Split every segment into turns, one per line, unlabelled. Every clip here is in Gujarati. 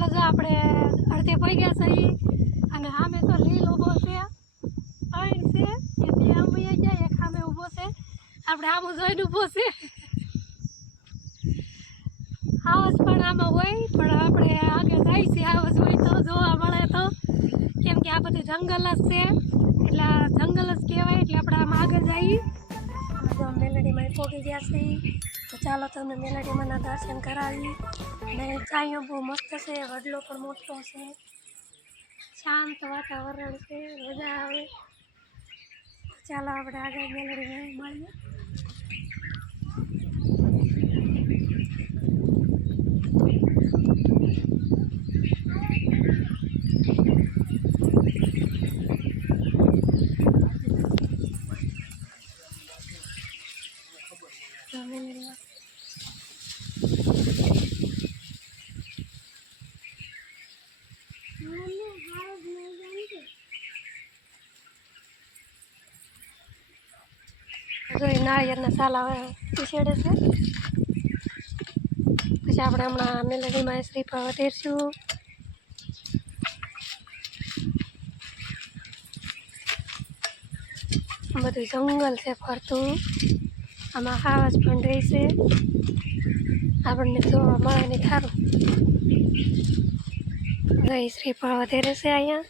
ચાલો જો આપણે અડધે પડી ગયા છે અને સામે તો લીલ ઊભો છે. ત્રણ છે, એ બે આમ વયા જાય, એક સામે ઊભો છે. આપણે આમ જોઈને ઊભો છે. આવાજ પણ આમાં હોય, પણ આપણે આગળ જાય છે આવાજ હોય તો જોવા મળે તો. કેમ કે આ બધું જંગલ જ છે. એટલે જંગલ જ કહેવાય, એટલે આપણે આમ આગળ જઈએ. જો મેલડીમાં પહોંચી ગયા છે. તો ચાલો તમને મેલડીમાંના દર્શન કરાવી. અને ચાઈઓ બહુ મસ્ત છે, વડલો પણ મોટો છે. શાંત વાતાવરણ છે, મજા આવે. ચાલો આપણે આગળ મેલડીમાં મળીએ તો મેલડીમાં જો એ નાળિયેરના સાલા પીછેડે છે. પછી આપણે હમણાં મેલેડીમાં શ્રીફળ વધેરશું. બધું જંગલ છે ફરતું. આમાં હાવજ પણ રહેશે આપણને જોવા મળે ને સારું શ્રીફળ વધેરે છે અહીંયા.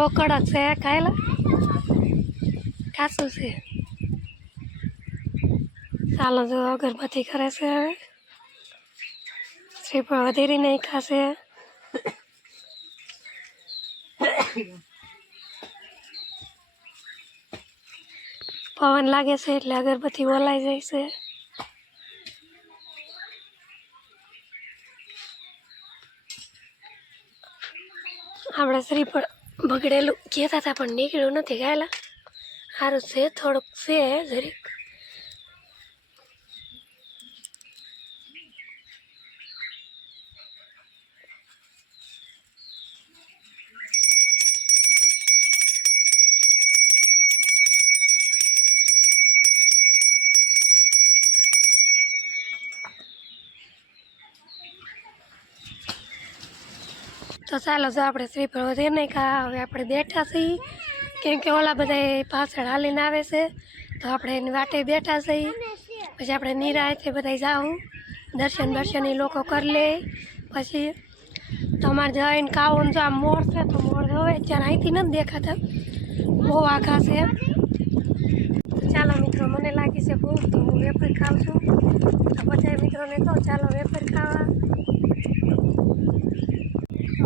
બહુ કડક છે ખાયેલા કાચું છે ચાલો જો અગરબત્તી કરે છે હવે શ્રીફળ વધેરી નહીં ખાશે પવન લાગે છે એટલે અગરબત્તી બોલાઈ જાય છે આપણે શ્રીફળ બગડેલું. કહેતા હતા પણ નીકળ્યું નથી ગાયેલા. સારું છે થોડુંક છે જરીક. તો ચાલો જો આપણે શ્રીફળ વધે નહીં ખા હવે આપણે બેઠા છીએ. કેમ કે ઓલા બધા પાછળ હાલીને આવે છે. તો આપણે એની વાટે બેઠા છીએ. પછી આપણે નિરાયથી બધા જાઉં. દર્શન દર્શન એ લોકો કરી લે. પછી તમારે જઈને કાવું જો આમ મોર છે તો મોર હવે અત્યારે અહીંથી નથી દેખાતા. બહુ આખા છે. ચાલો મિત્રો, મને લાગી છે ભૂખ તો હું વેફર ખાઉં છું. તો બધા મિત્રોને કહું, ચાલો વેફર ખાવા.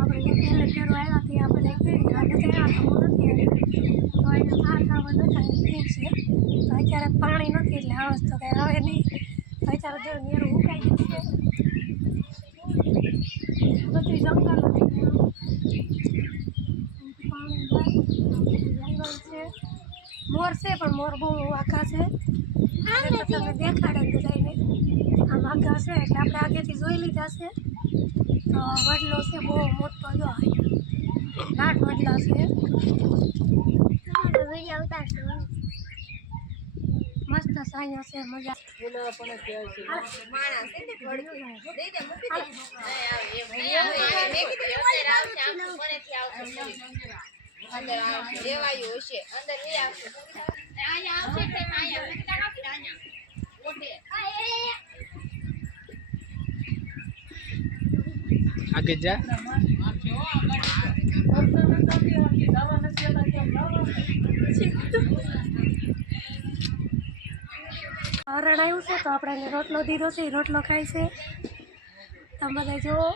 આપણે પહેલે ફેરો આવ્યા હતી આપણે તો હું નથી તો એને આ ખાવા નથી છે. તો અત્યારે પાણી નથી એટલે આવે તો કંઈ આવે નહીં. તો અત્યારે જો નેરું ઉકાઈ ગયું છે. બધી જંગલ જંગલ છે. મોર છે પણ મોર બહુ આખા છે. તમે દેખાડે બધાને આમ આખા છે એટલે આપણે આગેથી જોઈ લીધા છે. વડલો છે બહુ મોટો જો નાટ વડલા છે. મસ્ત સાયા છે, મજા.
દેવાયું હશે અંદર લઈ આવશે અહીંયા આવશે એટલે અહીંયા મેં કીધું નાખી દે અહીંયા મોઢે
આગે જા.
છે તો આપણે રોટલો દીધો છે રોટલો ખાય છે. તમે બધા જુઓ.